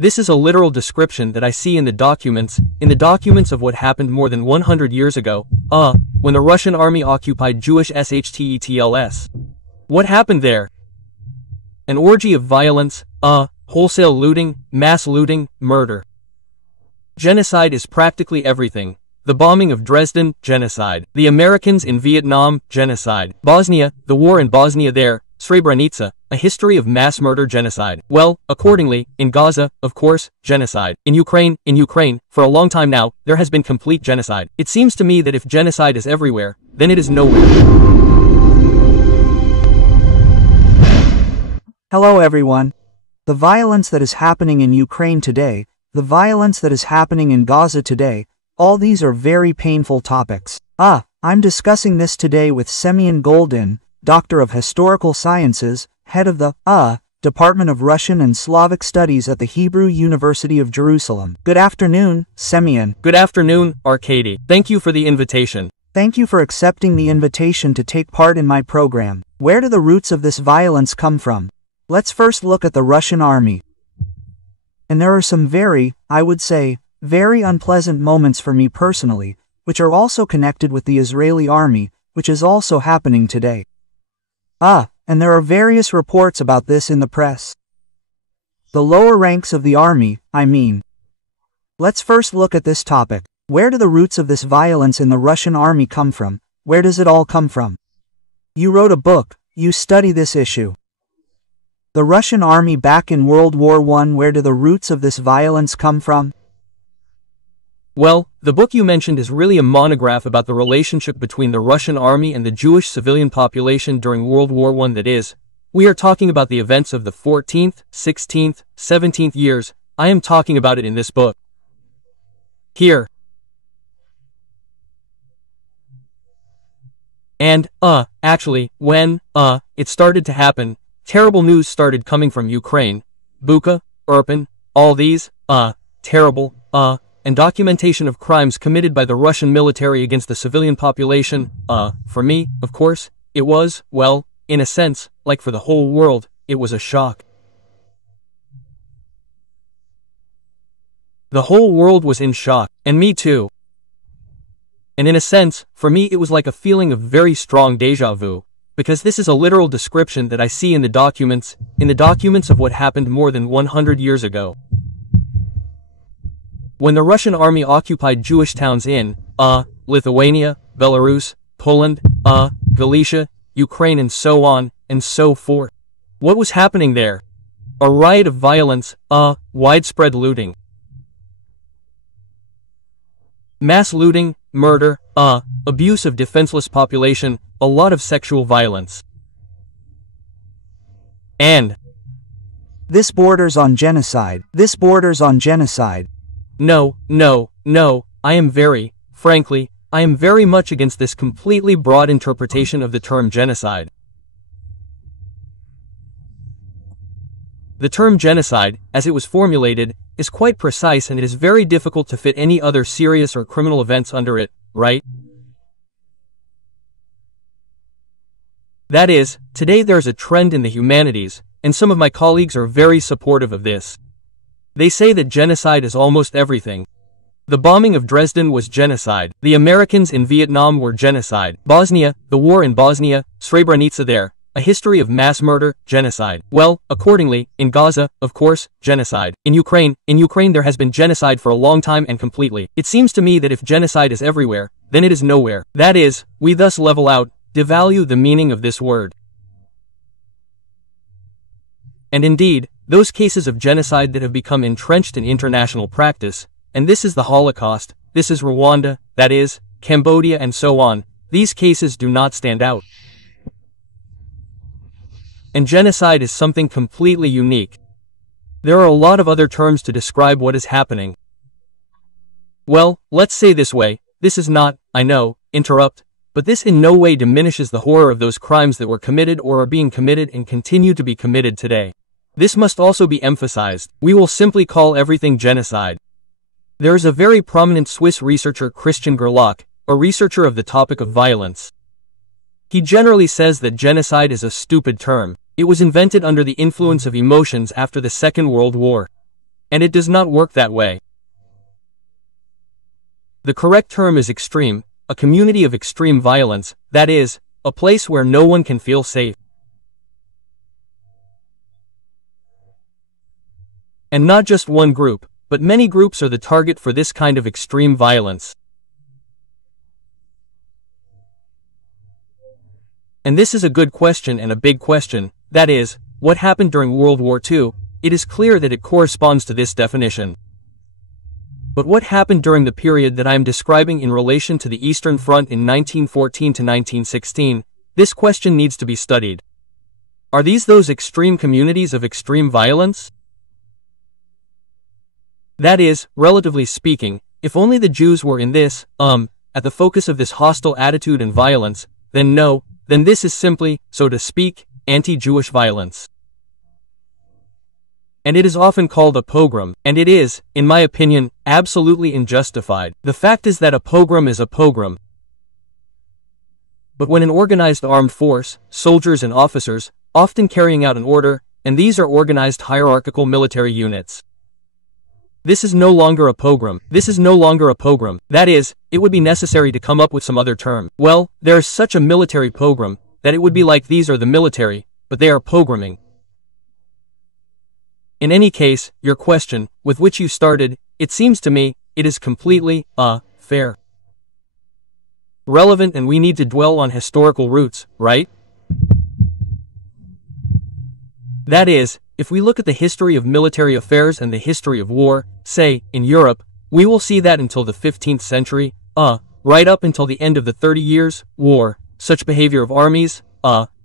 This is a literal description that I see in the documents of what happened more than 100 years ago, when the Russian army occupied Jewish SHTETLS. What happened there? An orgy of violence, wholesale looting, mass looting, murder. Genocide is practically everything. The bombing of Dresden, genocide. The Americans in Vietnam, genocide. Bosnia, the war in Bosnia there, Srebrenica, a history of mass murder, genocide. Well, accordingly, in Gaza, of course, genocide. In Ukraine, for a long time now, there has been complete genocide. It seems to me that if genocide is everywhere, then it is nowhere. Hello everyone. The violence that is happening in Ukraine today, the violence that is happening in Gaza today, all these are very painful topics. I'm discussing this today with Semena Gольдіна, Doctor of Historical Sciences, head of the Department of Russian and Slavic Studies at the Hebrew University of Jerusalem. Good afternoon, Semena. Good afternoon, Arkady. Thank you for the invitation. Thank you for accepting the invitation to take part in my program. Where do the roots of this violence come from? Let's first look at the Russian army. And there are some I would say, very unpleasant moments for me personally, which are also connected with the Israeli army, which is also happening today. And there are various reports about this in the press. The lower ranks of the army, I mean. Let's first look at this topic. Where do the roots of this violence in the Russian army come from? Where does it all come from? You wrote a book, you study this issue. The Russian army back in World War I, where do the roots of this violence come from? Well, the book you mentioned is really a monograph about the relationship between the Russian army and the Jewish civilian population during World War I. That is, we are talking about the events of the 14th, 16th, 17th years. I am talking about it in this book. Here. And, actually, when, it started to happen, terrible news started coming from Ukraine. Bucha, Irpin, all these, terrible, and documentation of crimes committed by the Russian military against the civilian population. For me, of course, it was, well, in a sense, like for the whole world, it was a shock. The whole world was in shock, and me too. And in a sense, for me it was like a feeling of very strong déjà vu, because this is a literal description that I see in the documents of what happened more than 100 years ago. When the Russian army occupied Jewish towns in, Lithuania, Belarus, Poland, Galicia, Ukraine, and so on, and so forth. What was happening there? A riot of violence, widespread looting. Mass looting, murder, abuse of defenseless population, a lot of sexual violence. And this borders on genocide. This borders on genocide. No, I am frankly, I am very much against this completely broad interpretation of the term genocide. The term genocide, as it was formulated, is quite precise and it is very difficult to fit any other serious or criminal events under it, right? That is, today there's a trend in the humanities, and some of my colleagues are very supportive of this. They say that genocide is almost everything. The bombing of Dresden was genocide. The Americans in Vietnam were genocide. Bosnia, the war in Bosnia, Srebrenica there, a history of mass murder, genocide. Well, accordingly, in Gaza, of course, genocide. In Ukraine there has been genocide for a long time and completely. It seems to me that if genocide is everywhere, then it is nowhere. That is, we thus level out, devalue the meaning of this word. And indeed, those cases of genocide that have become entrenched in international practice, and this is the Holocaust, this is Rwanda, that is, Cambodia and so on, these cases do not stand out. And genocide is something completely unique. There are a lot of other terms to describe what is happening. Well, let's say this way, this is not, I know, interrupt, but this in no way diminishes the horror of those crimes that were committed or are being committed and continue to be committed today. This must also be emphasized. We will simply call everything genocide. There is a very prominent Swiss researcher, Christian Gerlach, a researcher of the topic of violence. He generally says that genocide is a stupid term. It was invented under the influence of emotions after the Second World War. And it does not work that way. The correct term is extreme, a community of extreme violence, that is, a place where no one can feel safe. And not just one group, but many groups are the target for this kind of extreme violence. And this is a good question and a big question, that is, what happened during World War II? It is clear that it corresponds to this definition. But what happened during the period that I am describing in relation to the Eastern Front in 1914 to 1916, this question needs to be studied. Are these those extreme communities of extreme violence? That is, relatively speaking, if only the Jews were in this, at the focus of this hostile attitude and violence, then no, then this is simply, so to speak, anti-Jewish violence. And it is often called a pogrom, and it is, in my opinion, absolutely unjustified. The fact is that a pogrom is a pogrom. But when an organized armed force, soldiers and officers, often carrying out an order, and these are organized hierarchical military units. This is no longer a pogrom. This is no longer a pogrom. That is, it would be necessary to come up with some other term. Well, there is such a military pogrom, that it would be like these are the military, but they are pogroming. In any case, your question, with which you started, it seems to me, it is completely, fair. Relevant, and we need to dwell on historical roots, right? That is, if we look at the history of military affairs and the history of war, say, in Europe, we will see that until the 15th century, right up until the end of the 30 Years' War, such behavior of armies,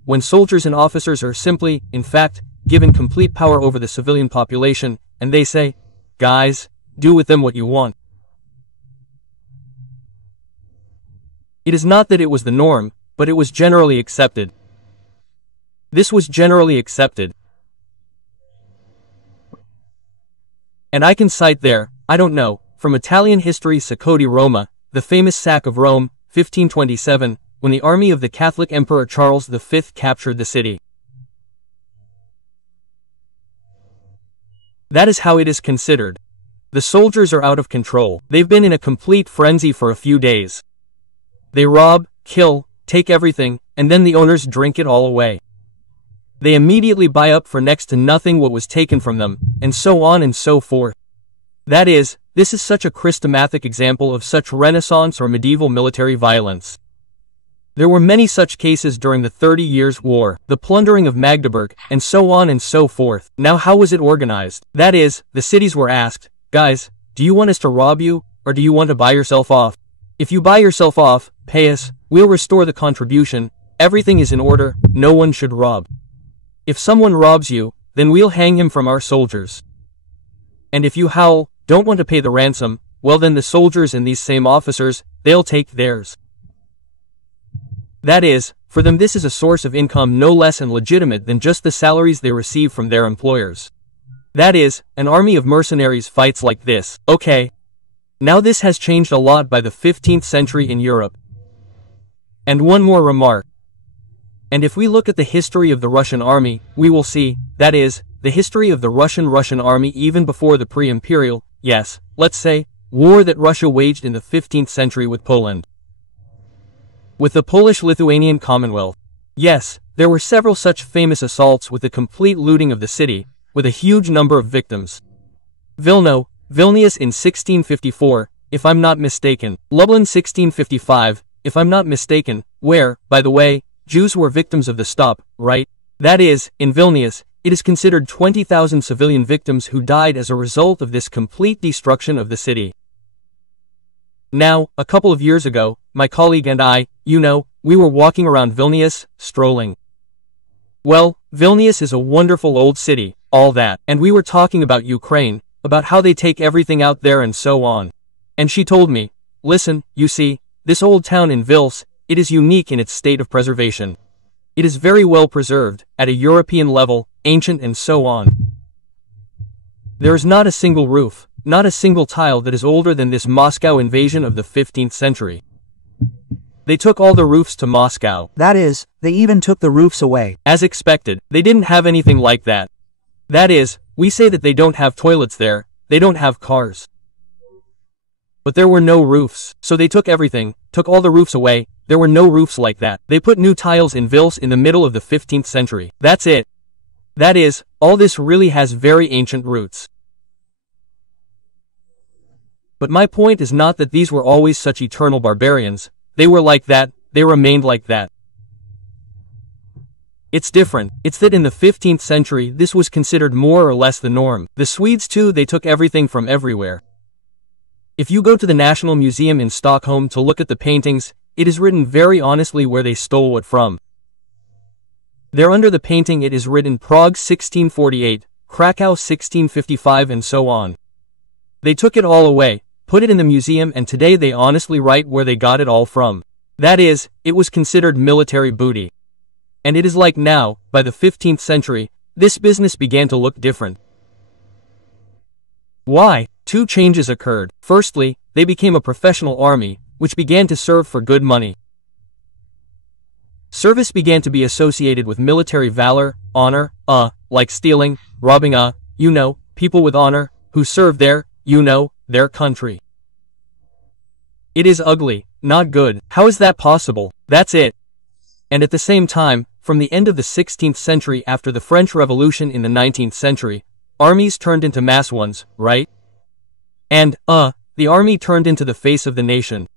when soldiers and officers are simply, in fact, given complete power over the civilian population, and they say, guys, do with them what you want. It is not that it was the norm, but it was generally accepted. This was generally accepted. And I can cite there, I don't know, from Italian history Sacco di Roma, the famous sack of Rome, 1527, when the army of the Catholic Emperor Charles V captured the city. That is how it is considered. The soldiers are out of control. They've been in a complete frenzy for a few days. They rob, kill, take everything, and then the owners drink it all away. They immediately buy up for next to nothing what was taken from them, and so on and so forth. That is, this is such a Christomathic example of such Renaissance or medieval military violence. There were many such cases during the 30 Years' War, the plundering of Magdeburg, and so on and so forth. Now how was it organized? That is, the cities were asked, guys, do you want us to rob you, or do you want to buy yourself off? If you buy yourself off, pay us, we'll restore the contribution, everything is in order, no one should rob. If someone robs you, then we'll hang him from our soldiers. And if you howl, don't want to pay the ransom, well then the soldiers and these same officers, they'll take theirs. That is, for them this is a source of income no less and legitimate than just the salaries they receive from their employers. That is, an army of mercenaries fights like this. Okay. Now this has changed a lot by the 15th century in Europe. And one more remark. And if we look at the history of the Russian army, we will see, that is, the history of the Russian army even before the pre-imperial, yes, let's say, war that Russia waged in the 15th century with Poland. With the Polish-Lithuanian Commonwealth. Yes, there were several such famous assaults with the complete looting of the city, with a huge number of victims. Vilnius in 1654, if I'm not mistaken. Lublin 1655, if I'm not mistaken, where, by the way, Jews were victims of the stop, right? That is, in Vilnius, it is considered 20,000 civilian victims who died as a result of this complete destruction of the city. Now, a couple of years ago, my colleague and I, we were walking around Vilnius, strolling. Well, Vilnius is a wonderful old city, all that, and we were talking about Ukraine, about how they take everything out there and so on. And she told me, listen, you see, this old town in Vils, it is unique in its state of preservation. It is very well preserved, at a European level, ancient and so on. There is not a single roof, not a single tile that is older than this Moscow invasion of the 15th century. They took all the roofs to Moscow. That is, they even took the roofs away. As expected, they didn't have anything like that. That is, we say that they don't have toilets there, they don't have cars. But there were no roofs, so they took everything, took all the roofs away. There were no roofs like that. They put new tiles in villas in the middle of the 15th century. That's it. That is, all this really has very ancient roots. But my point is not that these were always such eternal barbarians. They were like that, they remained like that. It's different. It's that in the 15th century this was considered more or less the norm. The Swedes too, they took everything from everywhere. If you go to the National Museum in Stockholm to look at the paintings, it is written very honestly where they stole what from. There under the painting it is written Prague 1648, Krakow 1655 and so on. They took it all away, put it in the museum, and today they honestly write where they got it all from. That is, it was considered military booty. And it is like now, by the 15th century, this business began to look different. Why? Two changes occurred. Firstly, they became a professional army, which began to serve for good money. Service began to be associated with military valor, honor, like stealing, robbing people with honor, who served their country. It is ugly, not good. How is that possible? That's it. And at the same time, from the end of the 16th century after the French Revolution in the 19th century, armies turned into mass ones, right? And, the army turned into the face of the nation.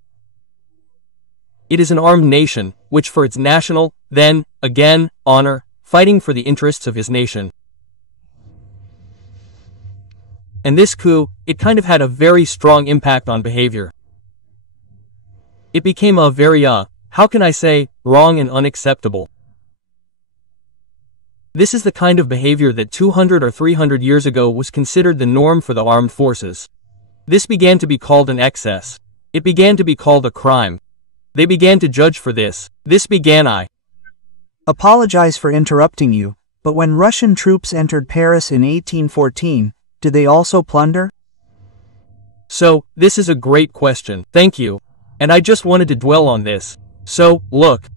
It is an armed nation, which for its national, then, again, honor, fighting for the interests of his nation. And this coup, it kind of had a very strong impact on behavior. It became a very, how can I say, wrong and unacceptable. This is the kind of behavior that 200 or 300 years ago was considered the norm for the armed forces. This began to be called an excess. It began to be called a crime. They began to judge for this. This began I apologize for interrupting you, but when Russian troops entered Paris in 1814, did they also plunder? So, this is a great question. Thank you. And I just wanted to dwell on this. So, look.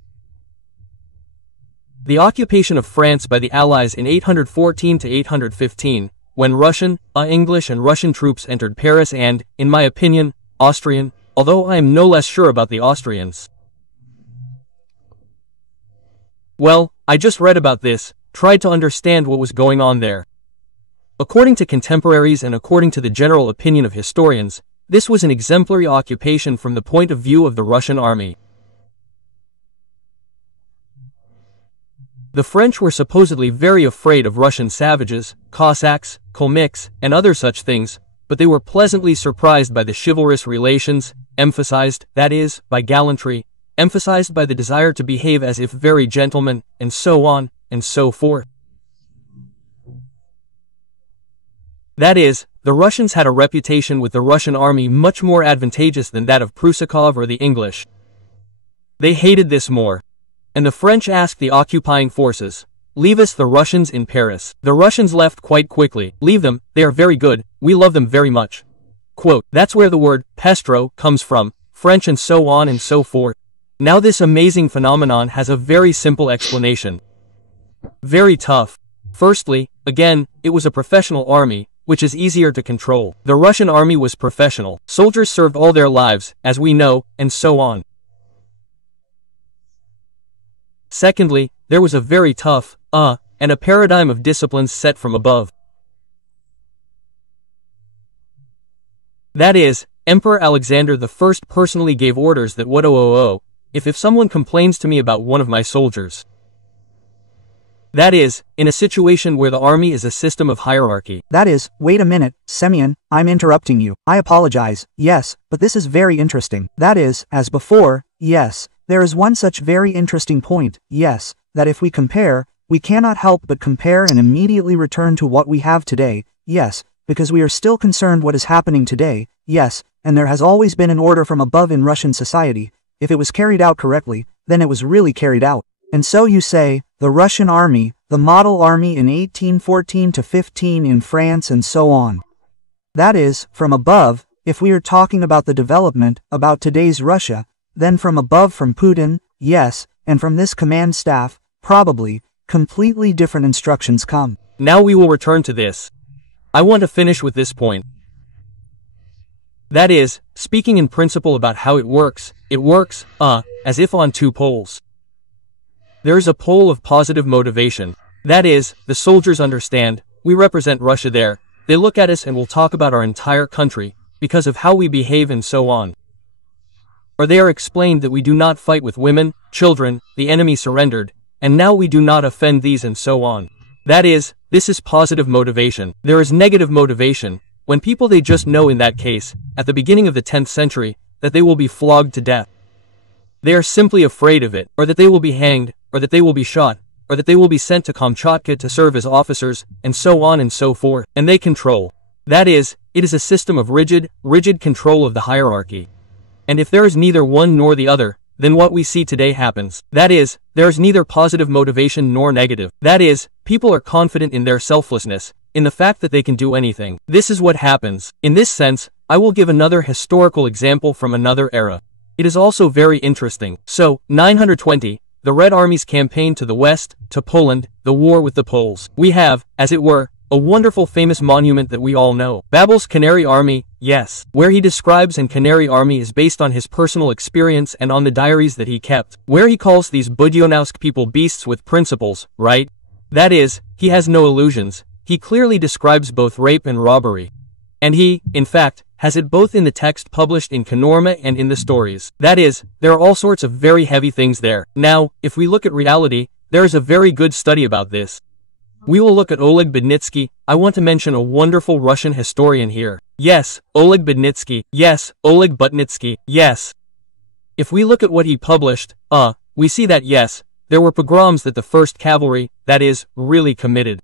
The occupation of France by the Allies in 814 to 815, when Russian, English and Russian troops entered Paris and, in my opinion, Austrian, although I am no less sure about the Austrians. Well, I just read about this, tried to understand what was going on there. According to contemporaries and according to the general opinion of historians, this was an exemplary occupation from the point of view of the Russian army. The French were supposedly very afraid of Russian savages, Cossacks, Kalmyks, and other such things, but they were pleasantly surprised by the chivalrous relations, emphasized, that is, by gallantry, emphasized by the desire to behave as if very gentlemen, and so on, and so forth. That is, the Russians had a reputation with the Russian army much more advantageous than that of Prusakov or the English. They hated this more. And the French asked the occupying forces, "Leave us the Russians in Paris." The Russians left quite quickly. "Leave them, they are very good, we love them very much." Quote, that's where the word pestro comes from, French and so on and so forth. Now this amazing phenomenon has a very simple explanation. Very tough. Firstly, again, it was a professional army, which is easier to control. The Russian army was professional. Soldiers served all their lives, as we know, and so on. Secondly, there was a very tough, and a paradigm of disciplines set from above. That is, Emperor Alexander I personally gave orders that if someone complains to me about one of my soldiers. That is, in a situation where the army is a system of hierarchy. That is, wait a minute, Semyon, I'm interrupting you. I apologize, yes, but this is very interesting. That is, as before, yes. There is one such very interesting point, yes, that if we compare, we cannot help but compare and immediately return to what we have today, yes, because we are still concerned what is happening today, yes, and there has always been an order from above in Russian society. If it was carried out correctly, then it was really carried out. And so you say, the Russian army, the model army in 1814 to 15 in France and so on. That is, from above, if we are talking about the development, about today's Russia, then from above from Putin, yes, and from this command staff, probably, completely different instructions come. Now we will return to this. I want to finish with this point. That is, speaking in principle about how it works, as if on two poles. There is a pole of positive motivation. That is, the soldiers understand, we represent Russia there, they look at us and will talk about our entire country, because of how we behave and so on. Or they are explained that we do not fight with women, children, the enemy surrendered, and now we do not offend these and so on. That is, this is positive motivation. There is negative motivation, when people they just know in that case, at the beginning of the 10th century, that they will be flogged to death. They are simply afraid of it, or that they will be hanged, or that they will be shot, or that they will be sent to Kamchatka to serve as officers, and so on and so forth, and they control. That is, it is a system of rigid control of the hierarchy. And if there is neither one nor the other, then what we see today happens. That is, there is neither positive motivation nor negative. That is, people are confident in their selflessness, in the fact that they can do anything. This is what happens. In this sense, I will give another historical example from another era. It is also very interesting. So, 920, the Red Army's campaign to the west, to Poland, the war with the Poles. We have, as it were, a wonderful famous monument that we all know. Babel's Canary Army, yes, where he describes, and Canary Army is based on his personal experience and on the diaries that he kept, where he calls these Budionowsk people beasts with principles, right? That is, he has no illusions, he clearly describes both rape and robbery. And he, in fact, has it both in the text published in Kanorma and in the stories. That is, there are all sorts of very heavy things there. Now, if we look at reality, there is a very good study about this. We will look at Oleg Budnitsky. I want to mention a wonderful Russian historian here. Yes, Oleg Budnitsky. Yes, Oleg Budnitsky. Yes. If we look at what he published, we see that yes, there were pogroms that the 1st Cavalry, that is, really committed.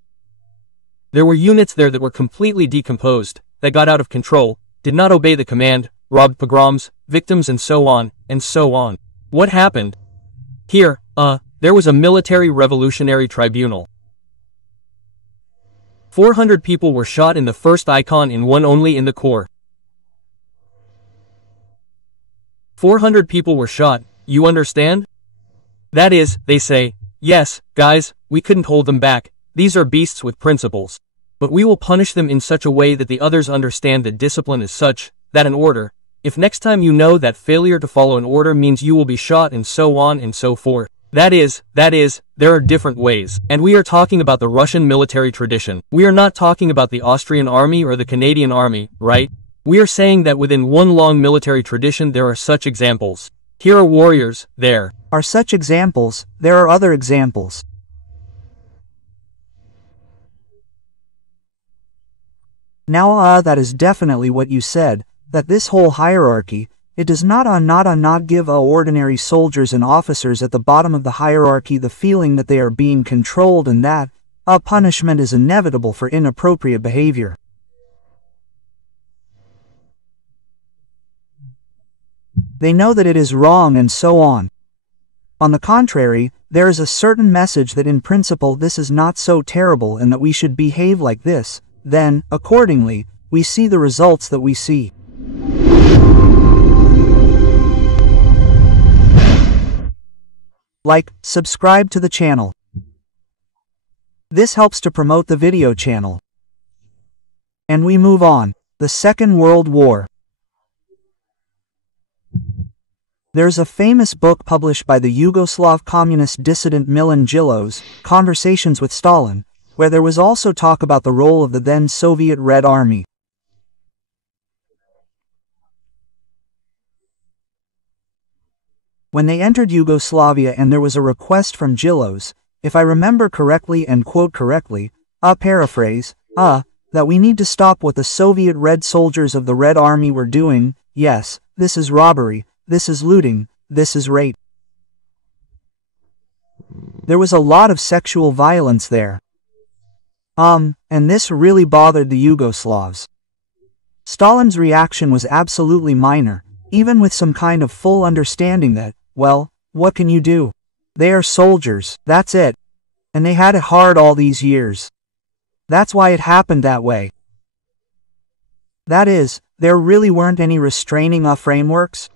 There were units there that were completely decomposed, that got out of control, did not obey the command, robbed pogroms, victims and so on, and so on. What happened? Here, there was a military revolutionary tribunal. 400 people were shot in the first icon in one only in the Corps. 400 people were shot, you understand? That is, they say, yes, guys, we couldn't hold them back, these are beasts with principles. But we will punish them in such a way that the others understand that discipline is such, that an order, if next time you know that failure to follow an order means you will be shot and so on and so forth. That is, there are different ways. And we are talking about the Russian military tradition. We are not talking about the Austrian army or the Canadian army, right? We are saying that within one long military tradition there are such examples. Here are warriors, there are such examples, there are other examples. Now that is definitely what you said, that this whole hierarchy, it does not give ordinary soldiers and officers at the bottom of the hierarchy the feeling that they are being controlled and that punishment is inevitable for inappropriate behavior. They know that it is wrong and so on. On the contrary, there is a certain message that in principle this is not so terrible and that we should behave like this. Then, accordingly, we see the results that we see. Like, subscribe to the channel. This helps to promote the video channel. And we move on. The Second World War. There's a famous book published by the Yugoslav communist dissident Milan Djilo's, Conversations with Stalin, where there was also talk about the role of the then Soviet Red Army. When they entered Yugoslavia and there was a request from Djilo's, if I remember correctly and quote correctly, paraphrase, that we need to stop what the Soviet Red soldiers of the Red Army were doing, yes, this is robbery, this is looting, this is rape. There was a lot of sexual violence there. And this really bothered the Yugoslavs. Stalin's reaction was absolutely minor, even with some kind of full understanding that, well, what can you do? They are soldiers, that's it. And they had it hard all these years. That's why it happened that way. That is, there really weren't any restraining frameworks.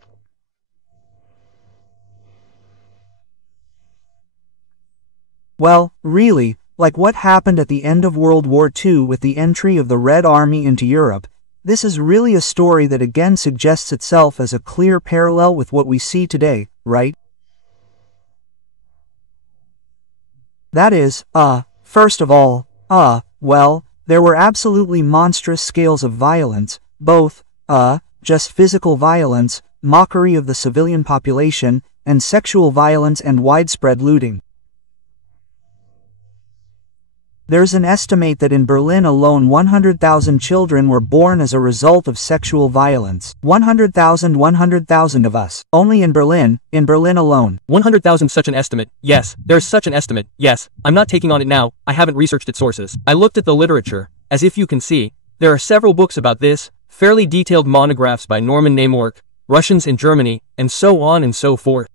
Well, really, like what happened at the end of World War II with the entry of the Red Army into Europe, This is really a story that again suggests itself as a clear parallel with what we see today, right? That is, first of all, well, there were absolutely monstrous scales of violence, both, just physical violence, mockery of the civilian population, and sexual violence and widespread looting. There's an estimate that in Berlin alone 100,000 children were born as a result of sexual violence. 100,000 of us. Only in Berlin alone. 100,000 such an estimate, yes, there's such an estimate, yes, I'm not taking on it now, I haven't researched its sources. I looked at the literature, as if you can see, there are several books about this, fairly detailed monographs by Norman Naimark, Russians in Germany, and so on and so forth.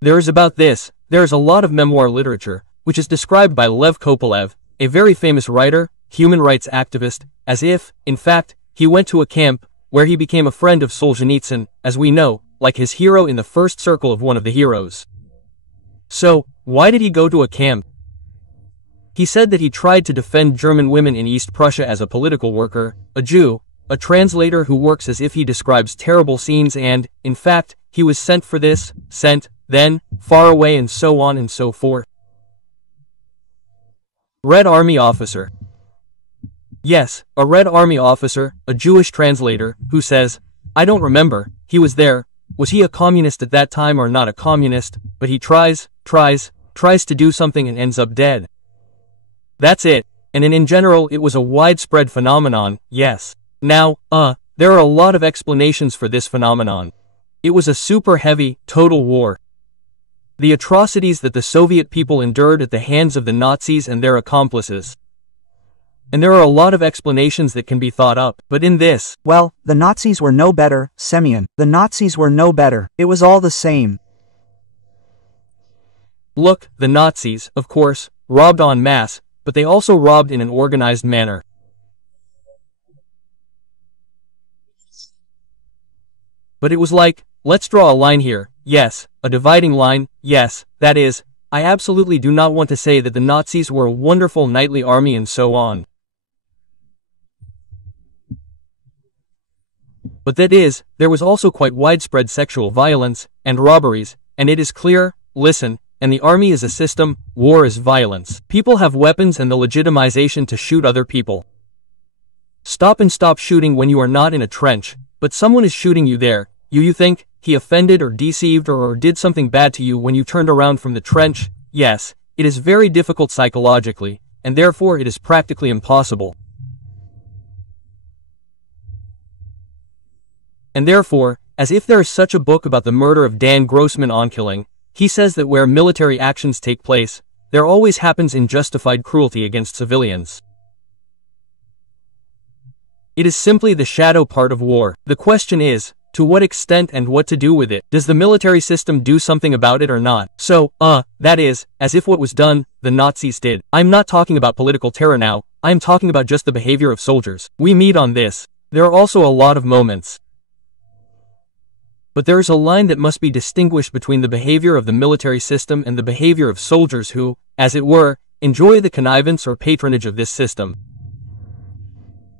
There is a lot of memoir literature, which is described by Lev Kopelev, a very famous writer, human rights activist, as if, in fact, he went to a camp, where he became a friend of Solzhenitsyn, as we know, like his hero in the first circle of one of the heroes. So, why did he go to a camp? He said that he tried to defend German women in East Prussia as a political worker, a Jew, a translator who works as if he describes terrible scenes and, in fact, he was sent for this, then, far away and so on and so forth. Red Army officer. Yes, a Red Army officer, a Jewish translator, who says, I don't remember, he was there, was he a communist at that time or not a communist, but he tries to do something and ends up dead. That's it, and in general it was a widespread phenomenon, yes. Now, there are a lot of explanations for this phenomenon. It was a super heavy, total war. The atrocities that the Soviet people endured at the hands of the Nazis and their accomplices. And there are a lot of explanations that can be thought up, but in this, well, the Nazis were no better, Semyon. The Nazis were no better. It was all the same. Look, the Nazis, of course, robbed en masse, but they also robbed in an organized manner. But it was like, let's draw a line here, yes, a dividing line, yes, that is, I absolutely do not want to say that the Nazis were a wonderful knightly army and so on. But that is, there was also quite widespread sexual violence, and robberies, and it is clear, listen, and the army is a system, war is violence. People have weapons and the legitimization to shoot other people. Stop shooting when you are not in a trench, but someone is shooting you there, you think, he offended or deceived or did something bad to you when you turned around from the trench, yes, it is very difficult psychologically, and therefore it is practically impossible. And therefore, as if there is such a book about the murder of Dan Grossman on killing, he says that where military actions take place, there always happens unjustified cruelty against civilians. It is simply the shadow part of war. The question is, to what extent and what to do with it? Does the military system do something about it or not? So, that is, as if what was done, the Nazis did. I'm not talking about political terror now, I'm talking about just the behavior of soldiers. We meet on this. There are also a lot of moments. But there is a line that must be distinguished between the behavior of the military system and the behavior of soldiers who, as it were, enjoy the connivance or patronage of this system.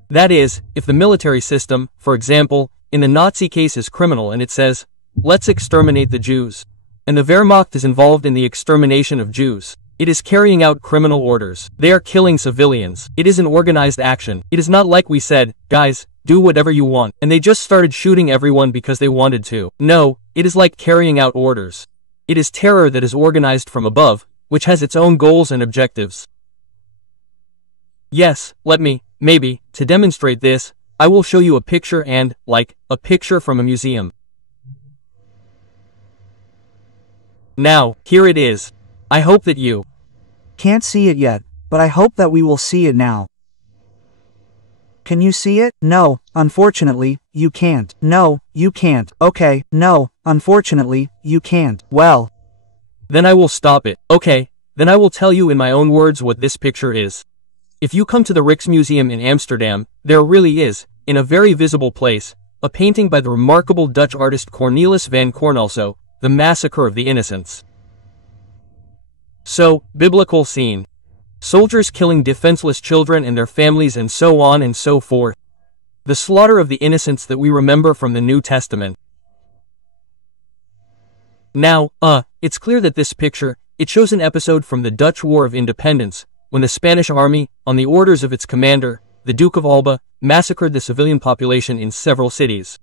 That is, if the military system, for example, in the Nazi case is criminal and it says, let's exterminate the Jews. And the Wehrmacht is involved in the extermination of Jews. It is carrying out criminal orders. They are killing civilians. It is an organized action. It is not like we said, guys, do whatever you want, and they just started shooting everyone because they wanted to. No, it is like carrying out orders. It is terror that is organized from above, which has its own goals and objectives. Yes, let me, maybe, to demonstrate this, I will show you a picture and, like, a picture from a museum. Now, here it is. I hope that you can't see it yet, but I hope that we will see it now. Can you see it? No, unfortunately, you can't. No, you can't. Okay, no, unfortunately, you can't. Well, then I will stop it. Okay, then I will tell you in my own words what this picture is. If you come to the Rijksmuseum in Amsterdam, there really is, in a very visible place, a painting by the remarkable Dutch artist Cornelis van Cornelso, The Massacre of the Innocents. So, biblical scene. Soldiers killing defenseless children and their families and so on and so forth. The slaughter of the innocents that we remember from the New Testament. Now, it's clear that this picture, it shows an episode from the Dutch War of Independence, when the Spanish army, on the orders of its commander, the Duke of Alba, massacred the civilian population in several cities.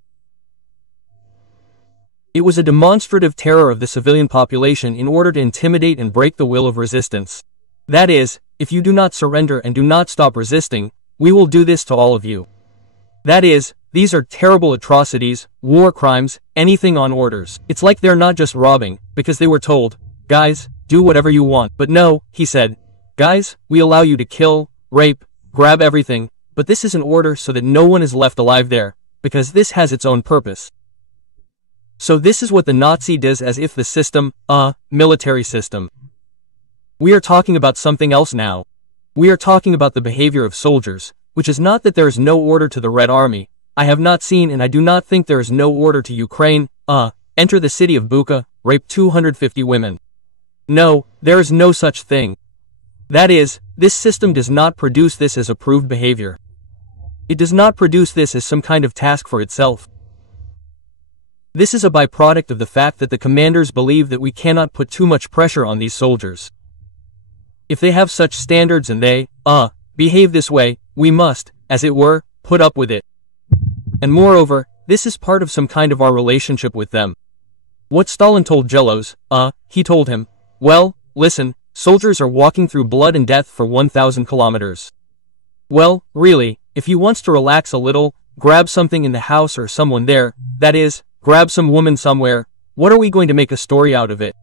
It was a demonstrative terror of the civilian population in order to intimidate and break the will of resistance. That is, if you do not surrender and do not stop resisting, we will do this to all of you. That is, these are terrible atrocities, war crimes, anything on orders. It's like they're not just robbing, because they were told, guys, do whatever you want. But no, he said, guys, we allow you to kill, rape, grab everything, but this is an order so that no one is left alive there, because this has its own purpose. So this is what the Nazi does as if the system, military system. We are talking about something else now. We are talking about the behavior of soldiers, which is not that there is no order to the Red Army. I have not seen and I do not think there is no order to Ukraine, enter the city of Bucha, rape 250 women. No, there is no such thing. That is, this system does not produce this as approved behavior. It does not produce this as some kind of task for itself. This is a byproduct of the fact that the commanders believe that we cannot put too much pressure on these soldiers. If they have such standards and they, behave this way, we must, as it were, put up with it. And moreover, this is part of some kind of our relationship with them. What Stalin told Gelos, he told him, well, listen, soldiers are walking through blood and death for 1,000 kilometers. Well, really, if he wants to relax a little, grab something in the house or someone there, that is, grab some woman somewhere, what are we going to make a story out of it?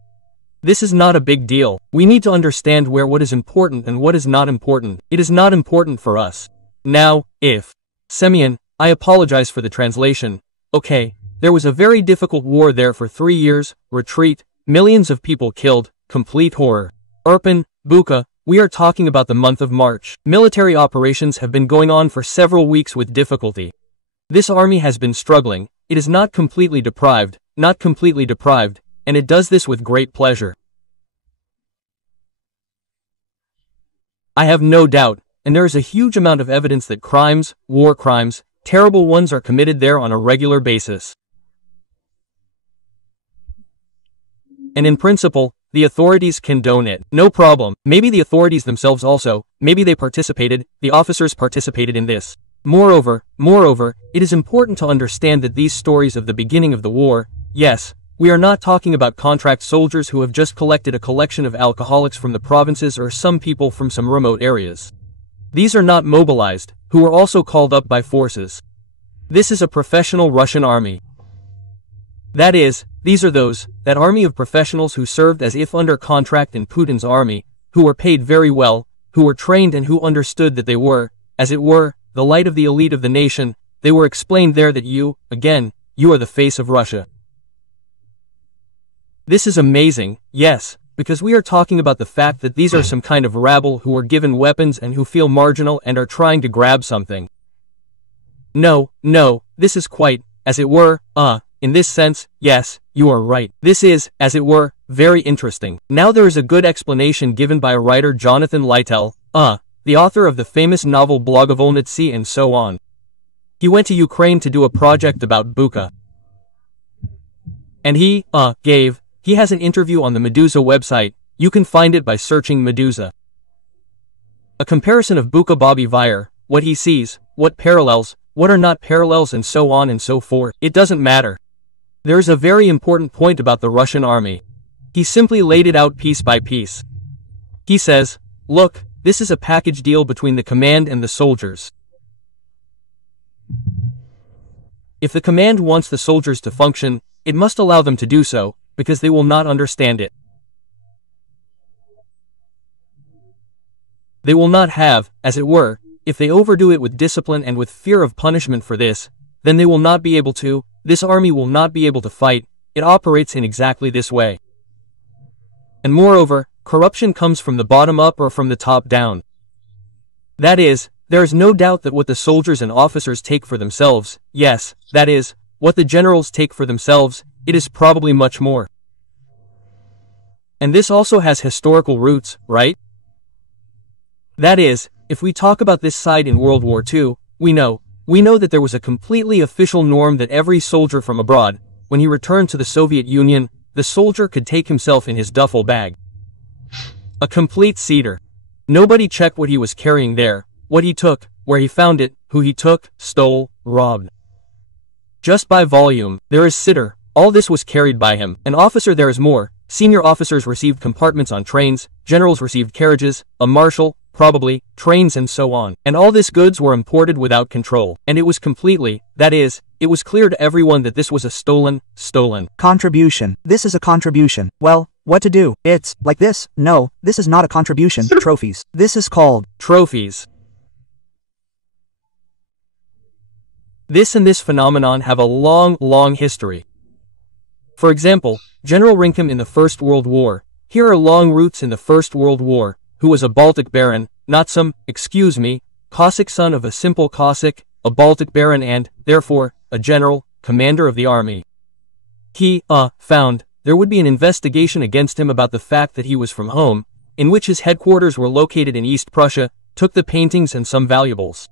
This is not a big deal. We need to understand what is important and what is not important. It is not important for us. Now, if Semyon, I apologize for the translation. Okay, there was a very difficult war there for 3 years, retreat, millions of people killed, complete horror. Irpin, Bucha, we are talking about the month of March. Military operations have been going on for several weeks with difficulty. This army has been struggling. It is not completely deprived, and it does this with great pleasure. I have no doubt, and there is a huge amount of evidence that crimes, war crimes, terrible ones are committed there on a regular basis. And in principle, the authorities condone it. No problem. Maybe the authorities themselves also, maybe they participated, the officers participated in this. Moreover, it is important to understand that these stories of the beginning of the war, yes, we are not talking about contract soldiers who have just collected a collection of alcoholics from the provinces or some people from some remote areas. These are not mobilized, who are also called up by forces. This is a professional Russian army. That is, these are that army of professionals who served as if under contract in Putin's army, who were paid very well, who were trained and who understood that they were, as it were, the light of the elite of the nation. They were explained there that you are the face of Russia. This is amazing, yes, because we are talking about the fact that these are some kind of rabble who are given weapons and who feel marginal and are trying to grab something. No, this is quite, as it were, in this sense, yes, you are right. This is, as it were, very interesting. Now there is a good explanation given by a writer Jonathan Littell, the author of the famous novel Blagovolnitsy and so on. He went to Ukraine to do a project about Bucha. And he has an interview on the Medusa website. You can find it by searching Medusa. A comparison of Bucha Bobby Vire, what he sees, what parallels, what are not parallels and so on and so forth. It doesn't matter. There is a very important point about the Russian army. He simply laid it out piece by piece. He says, look, this is a package deal between the command and the soldiers. If the command wants the soldiers to function, it must allow them to do so, because they will not understand it. They will not have, as it were, if they overdo it with discipline and with fear of punishment for this, then they will not be able to, this army will not be able to fight. It operates in exactly this way. And moreover, corruption comes from the bottom up or from the top down. That is, there is no doubt that what the soldiers and officers take for themselves, yes, that is, what the generals take for themselves, it is probably much more. And this also has historical roots, right? That is, if we talk about this side in World War II, we know, we know that there was a completely official norm that every soldier from abroad, when he returned to the Soviet Union, the soldier could take himself in his duffel bag. A complete cedar. Nobody checked what he was carrying there, what he took, where he found it, who he took, stole, robbed. Just by volume, there is sitter, all this was carried by him. An officer there is more, senior officers received compartments on trains, generals received carriages, a marshal, probably, trains and so on. And all this goods were imported without control. And it was completely, that is, it was clear to everyone that this was a stolen contribution. This is a contribution. Well, what to do? It's like this. No, this is not a contribution. Trophies. This is called trophies. This and this phenomenon have a long history. For example, General Rinkum in the First World War. Here are long roots in the First World War, who was a Baltic baron, not some, excuse me, Cossack son of a simple Cossack, a Baltic baron and, therefore, a general, commander of the army. He, found, there would be an investigation against him about the fact that he was from home, in which his headquarters were located in East Prussia, took the paintings and some valuables.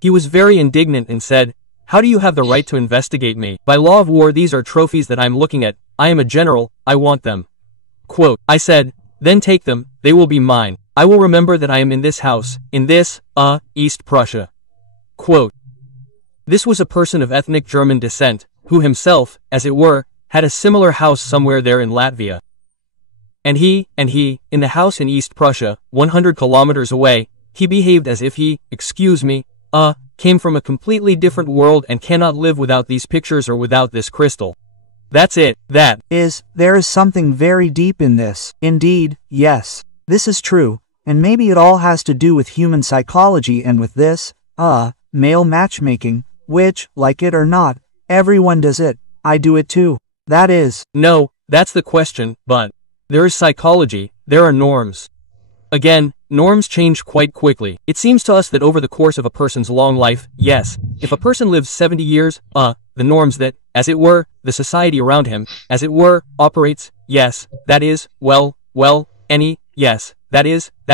He was very indignant and said, "How do you have the right to investigate me? By law of war these are trophies that I'm looking at, I am a general, I want them." Quote, I said, "Then take them, they will be mine. I will remember that I am in this house, in this, East Prussia." Quote. This was a person of ethnic German descent, who himself, as it were, had a similar house somewhere there in Latvia. And he, in the house in East Prussia, 100 kilometers away, he behaved as if he, excuse me, came from a completely different world and cannot live without these pictures or without this crystal. That's it, there is something very deep in this. Indeed, yes. This is true, and maybe it all has to do with human psychology and with this, male matchmaking, which, like it or not, everyone does it. I do it too. That is. No, that's the question, but there is psychology, there are norms. Again, norms change quite quickly. It seems to us that over the course of a person's long life, yes, if a person lives 70 years, the norms that, as it were, the society around him, as it were, operates, yes, that is, yes, that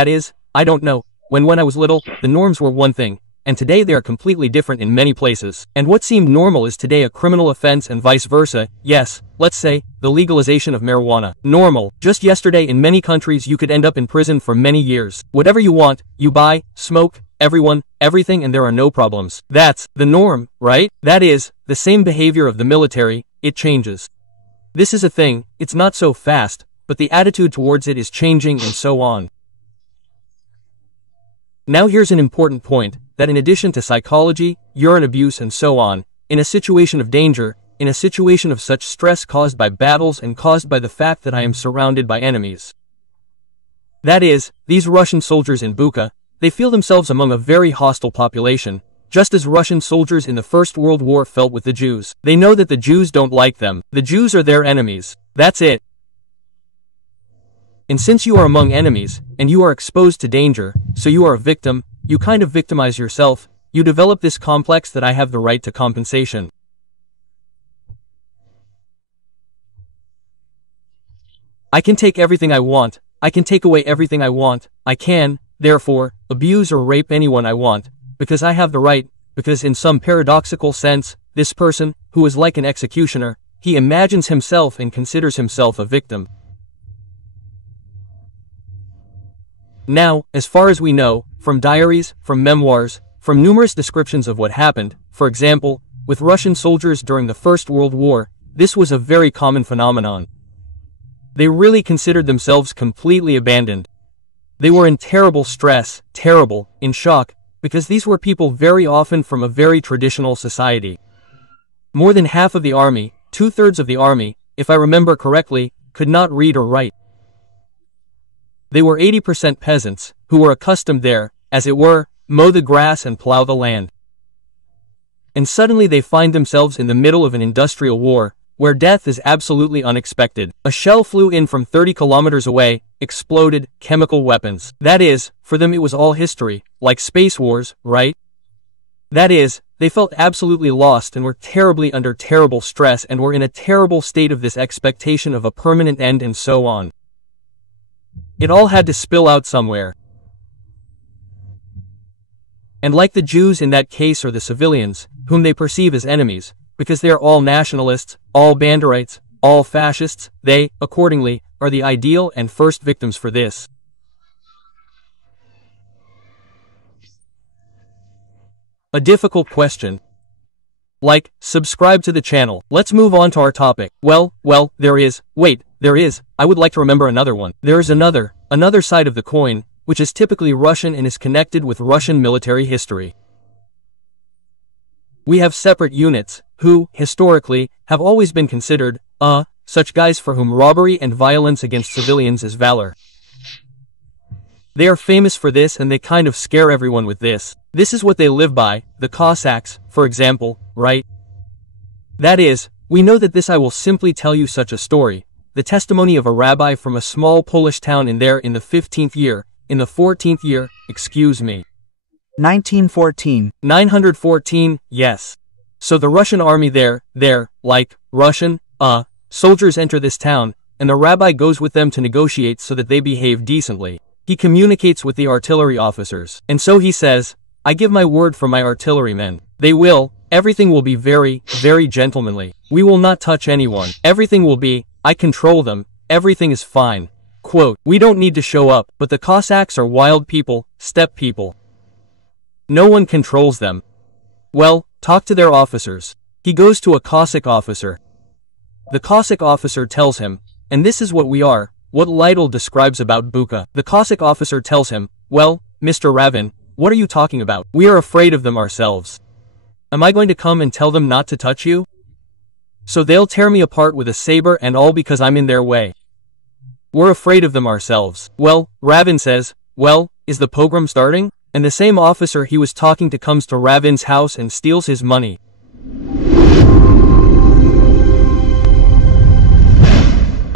is, I don't know. When I was little, the norms were one thing, and today they are completely different in many places. And what seemed normal is today a criminal offense and vice versa. Yes, let's say, the legalization of marijuana. Normal. Just yesterday in many countries you could end up in prison for many years. Whatever you want, you buy, smoke, everyone, everything, and there are no problems. That's the norm, right? That is, the same behavior of the military, it changes. This is a thing, it's not so fast, but the attitude towards it is changing and so on. Now here's an important point, that in addition to psychology, urine abuse and so on, in a situation of danger, in a situation of such stress caused by battles and caused by the fact that I am surrounded by enemies. That is, these Russian soldiers in Bucha, they feel themselves among a very hostile population, just as Russian soldiers in the First World War felt with the Jews. They know that the Jews don't like them. The Jews are their enemies. That's it. And since you are among enemies, and you are exposed to danger, so you are a victim, you kind of victimize yourself, you develop this complex that I have the right to compensation. I can take everything I want, I can take away everything I want, I can, therefore, abuse or rape anyone I want, because I have the right, because in some paradoxical sense, this person, who is like an executioner, he imagines himself and considers himself a victim. Now, as far as we know, from diaries, from memoirs, from numerous descriptions of what happened, for example, with Russian soldiers during the First World War, this was a very common phenomenon. They really considered themselves completely abandoned. They were in terrible stress, in shock, because these were people very often from a very traditional society. More than half of the army, 2/3 of the army, if I remember correctly, could not read or write. They were 80% peasants, who were accustomed there, as it were, mow the grass and plow the land. And suddenly they find themselves in the middle of an industrial war, where death is absolutely unexpected. A shell flew in from 30 kilometers away, exploded, chemical weapons. That is, for them it was all history, like space wars, right? That is, they felt absolutely lost and were terribly under terrible stress and were in a terrible state of this expectation of a permanent end and so on. It all had to spill out somewhere. And like the Jews in that case or the civilians, whom they perceive as enemies, because they are all nationalists, all Banderites, all fascists, they, accordingly, are the ideal and first victims for this. A difficult question. Like, subscribe to the channel. Let's move on to our topic. Well, there is, I would like to remember another one. There is another side of the coin, which is typically Russian and is connected with Russian military history. We have separate units, who, historically, have always been considered, such guys for whom robbery and violence against civilians is valor. They are famous for this and they kind of scare everyone with this. This is what they live by, the Cossacks, for example, right? That is, we know that this. I will simply tell you such a story, the testimony of a rabbi from a small Polish town in the 15th year, in the 14th year, excuse me. 1914. 914, yes. So the Russian army there, like, Russian, soldiers enter this town, and the rabbi goes with them to negotiate so that they behave decently. He communicates with the artillery officers, and so he says, I give my word for my artillerymen. Everything will be very, very gentlemanly. We will not touch anyone. Everything will be, I control them, everything is fine. Quote, we don't need to show up, but the Cossacks are wild people, steppe people. No one controls them. Well, talk to their officers. He goes to a Cossack officer. The Cossack officer tells him, and this is what we are, what Lytle describes about Bucha. The Cossack officer tells him, well, Mr. Ravin, what are you talking about? We are afraid of them ourselves. Am I going to come and tell them not to touch you? So they'll tear me apart with a saber and all because I'm in their way. We're afraid of them ourselves. Well, Ravin says, well, is the pogrom starting? And the same officer he was talking to comes to Ravin's house and steals his money.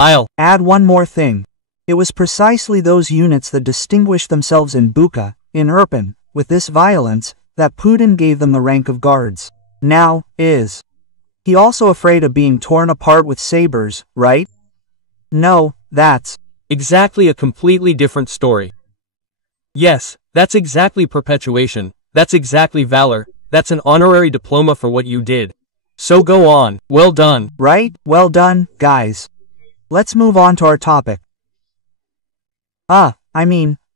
I'll add one more thing. It was precisely those units that distinguished themselves in Bucha, in Irpin, with this violence, that Putin gave them the rank of guards. Now, is he also afraid of being torn apart with sabers, right? No, that's exactly a completely different story. Yes, that's exactly perpetuation, that's exactly valor, that's an honorary diploma for what you did. So go on, well done. Right, well done, guys. Let's move on to our topic.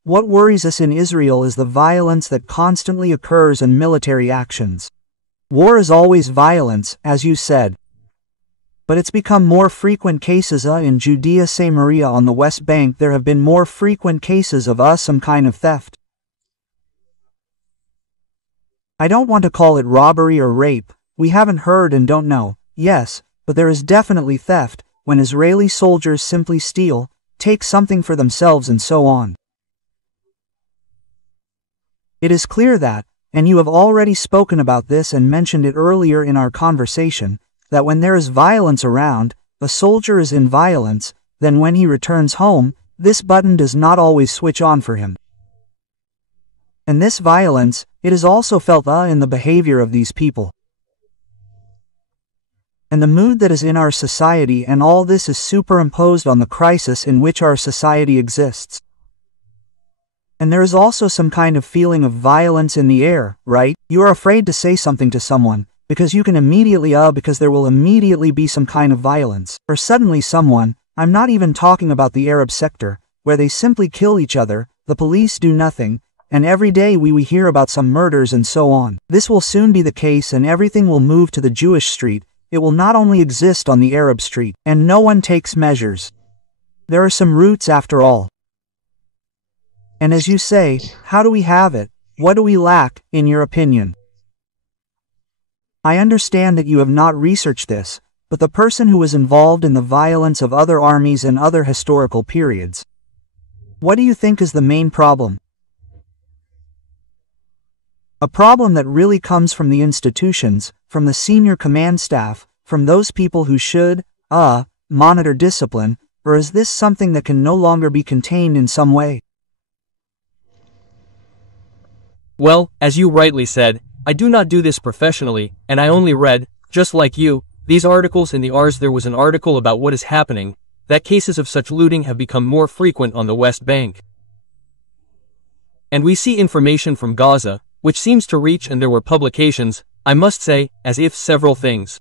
What worries us in Israel is the violence that constantly occurs in military actions. War is always violence, as you said. But it's become more frequent cases in Judea Samaria on the West Bank. There have been more frequent cases of some kind of theft. I don't want to call it robbery or rape, we haven't heard and don't know, yes, but there is definitely theft, when Israeli soldiers simply steal, take something for themselves and so on. It is clear that, and you have already spoken about this and mentioned it earlier in our conversation, that when there is violence around, a soldier is in violence, then when he returns home, this button does not always switch on for him. And this violence, it is also felt in the behavior of these people. And the mood that is in our society, and all this is superimposed on the crisis in which our society exists. And there is also some kind of feeling of violence in the air, right? You are afraid to say something to someone, because you can immediately because there will immediately be some kind of violence. Or suddenly someone, I'm not even talking about the Arab sector, where they simply kill each other, the police do nothing, and every day we hear about some murders and so on. This will soon be the case and everything will move to the Jewish street. It will not only exist on the Arab street, and no one takes measures. There are some roots after all. And as you say, how do we have it? What do we lack, in your opinion? I understand that you have not researched this, but the person who was involved in the violence of other armies and other historical periods. What do you think is the main problem? A problem that really comes from the institutions, from the senior command staff, from those people who should, monitor discipline, or is this something that can no longer be contained in some way? Well, as you rightly said, I do not do this professionally, and I only read, just like you, these articles in the Ars. There was an article about what is happening, that cases of such looting have become more frequent on the West Bank. And we see information from Gaza, which seems to reach, and there were publications, I must say, as if several things.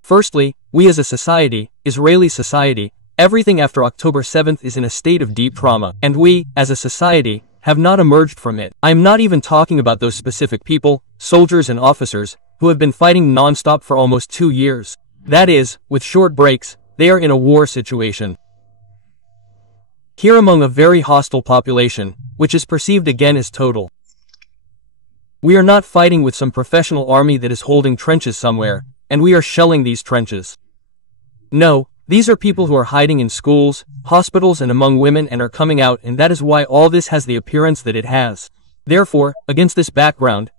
Firstly, we as a society, Israeli society, everything after October 7th is in a state of deep trauma, and we, as a society, have not emerged from it. I am not even talking about those specific people, soldiers and officers, who have been fighting non-stop for almost 2 years. That is, with short breaks, they are in a war situation. Here among a very hostile population, which is perceived again as total. We are not fighting with some professional army that is holding trenches somewhere, and we are shelling these trenches. No, these are people who are hiding in schools, hospitals and among women and are coming out, and that is why all this has the appearance that it has. Therefore, against this background,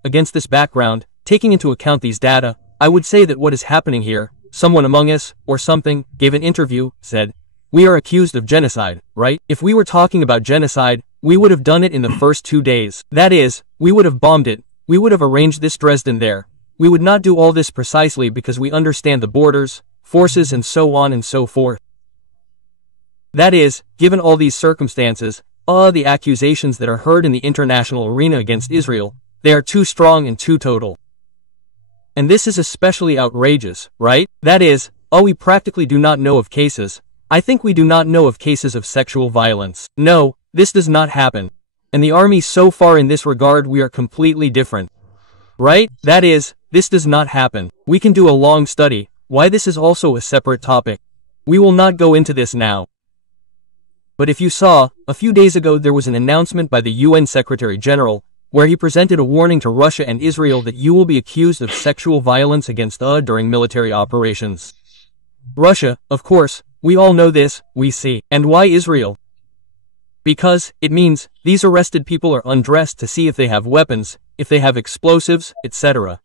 taking into account these data, I would say that what is happening here, someone among us, or something, gave an interview, said, we are accused of genocide, right? If we were talking about genocide, we would have done it in the first 2 days. That is, we would have bombed it, we would have arranged this Dresden there. We would not do all this precisely because we understand the borders, forces and so on and so forth. That is, given all these circumstances, the accusations that are heard in the international arena against Israel, they are too strong and too total. And this is especially outrageous, right? That is, we practically do not know of cases. I think we do not know of cases of sexual violence. No, this does not happen. And the army so far in this regard we are completely different. Right? That is, this does not happen. We can do a long study, why this is also a separate topic. We will not go into this now. But if you saw, a few days ago there was an announcement by the UN Secretary General, where he presented a warning to Russia and Israel that you will be accused of sexual violence against during military operations. Russia, of course, we all know this, we see. And why Israel? Because, it means, these arrested people are undressed to see if they have weapons, if they have explosives, etc.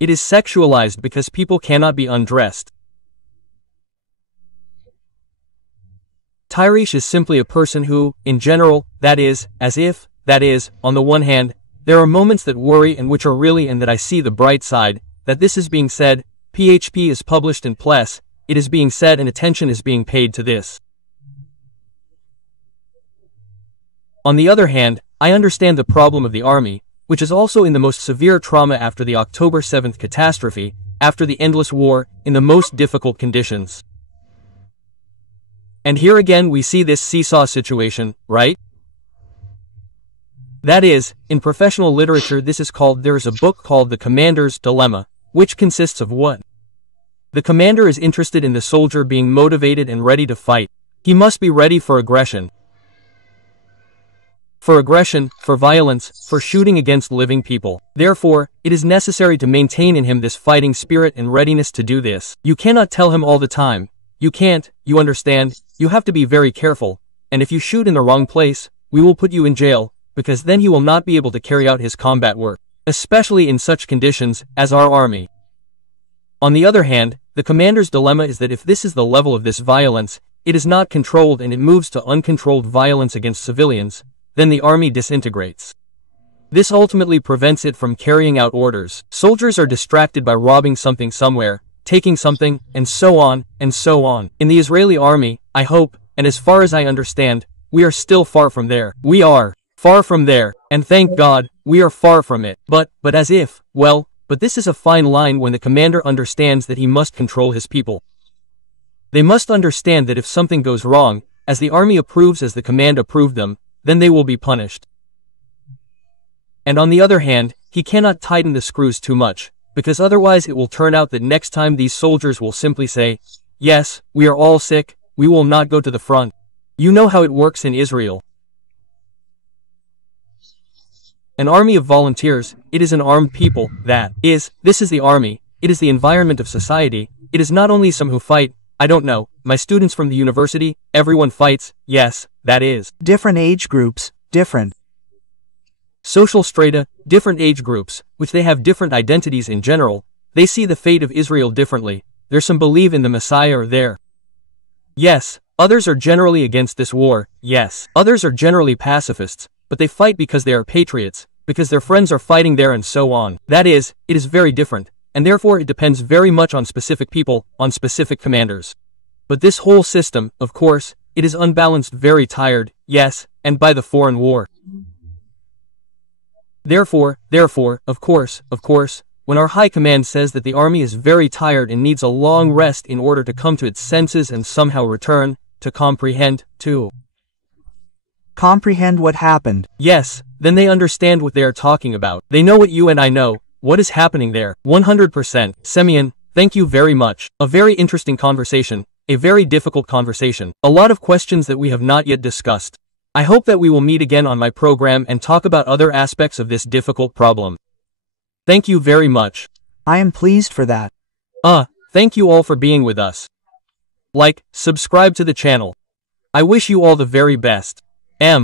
It is sexualized because people cannot be undressed. Tyresh is simply a person who, in general, that is, as if, that is, on the one hand, there are moments that worry and which are really and that I see the bright side, that this is being said, PHP is published in PLES, it is being said and attention is being paid to this. On the other hand, I understand the problem of the army, which is also in the most severe trauma after the October 7th catastrophe, after the endless war, in the most difficult conditions. And here again we see this seesaw situation, right? That is, in professional literature this is called, there is a book called The Commander's Dilemma, which consists of what? The commander is interested in the soldier being motivated and ready to fight. He must be ready for aggression. For violence, for shooting against living people. Therefore, it is necessary to maintain in him this fighting spirit and readiness to do this. You cannot tell him all the time. You can't, you understand, you have to be very careful, and if you shoot in the wrong place, we will put you in jail, because then he will not be able to carry out his combat work, especially in such conditions as our army. On the other hand, the commander's dilemma is that if this is the level of this violence, it is not controlled and it moves to uncontrolled violence against civilians, then the army disintegrates. This ultimately prevents it from carrying out orders. Soldiers are distracted by robbing something somewhere, taking something, and so on, and so on. In the Israeli army, I hope, and as far as I understand, we are still far from there. We are far from there, and thank God, we are far from it. But as if, well, but this is a fine line when the commander understands that he must control his people. They must understand that if something goes wrong, as the army approves as the command approved them, then they will be punished. And on the other hand, he cannot tighten the screws too much, because otherwise it will turn out that next time these soldiers will simply say, yes, we are all sick, we will not go to the front. You know how it works in Israel. An army of volunteers, it is an armed people, that is, this is the army, it is the environment of society, it is not only some who fight, I don't know, my students from the university, everyone fights, yes, that is. Different age groups, different social strata, different age groups, which they have different identities in general, they see the fate of Israel differently, there's some believe in the Messiah or there. Yes, others are generally against this war, yes, others are generally pacifists, but they fight because they are patriots, because their friends are fighting there and so on. That is, it is very different, and therefore it depends very much on specific people, on specific commanders. But this whole system, of course, it is unbalanced, very tired, yes, and by the foreign war. Therefore, of course, when our high command says that the army is very tired and needs a long rest in order to come to its senses and somehow return, to comprehend what happened. Yes, then they understand what they are talking about. They know what you and I know, what is happening there. 100%. Semyon, thank you very much. A very interesting conversation. A very difficult conversation. A lot of questions that we have not yet discussed. I hope that we will meet again on my program and talk about other aspects of this difficult problem. Thank you very much. I am pleased for that. Thank you all for being with us. Like, subscribe to the channel. I wish you all the very best. M.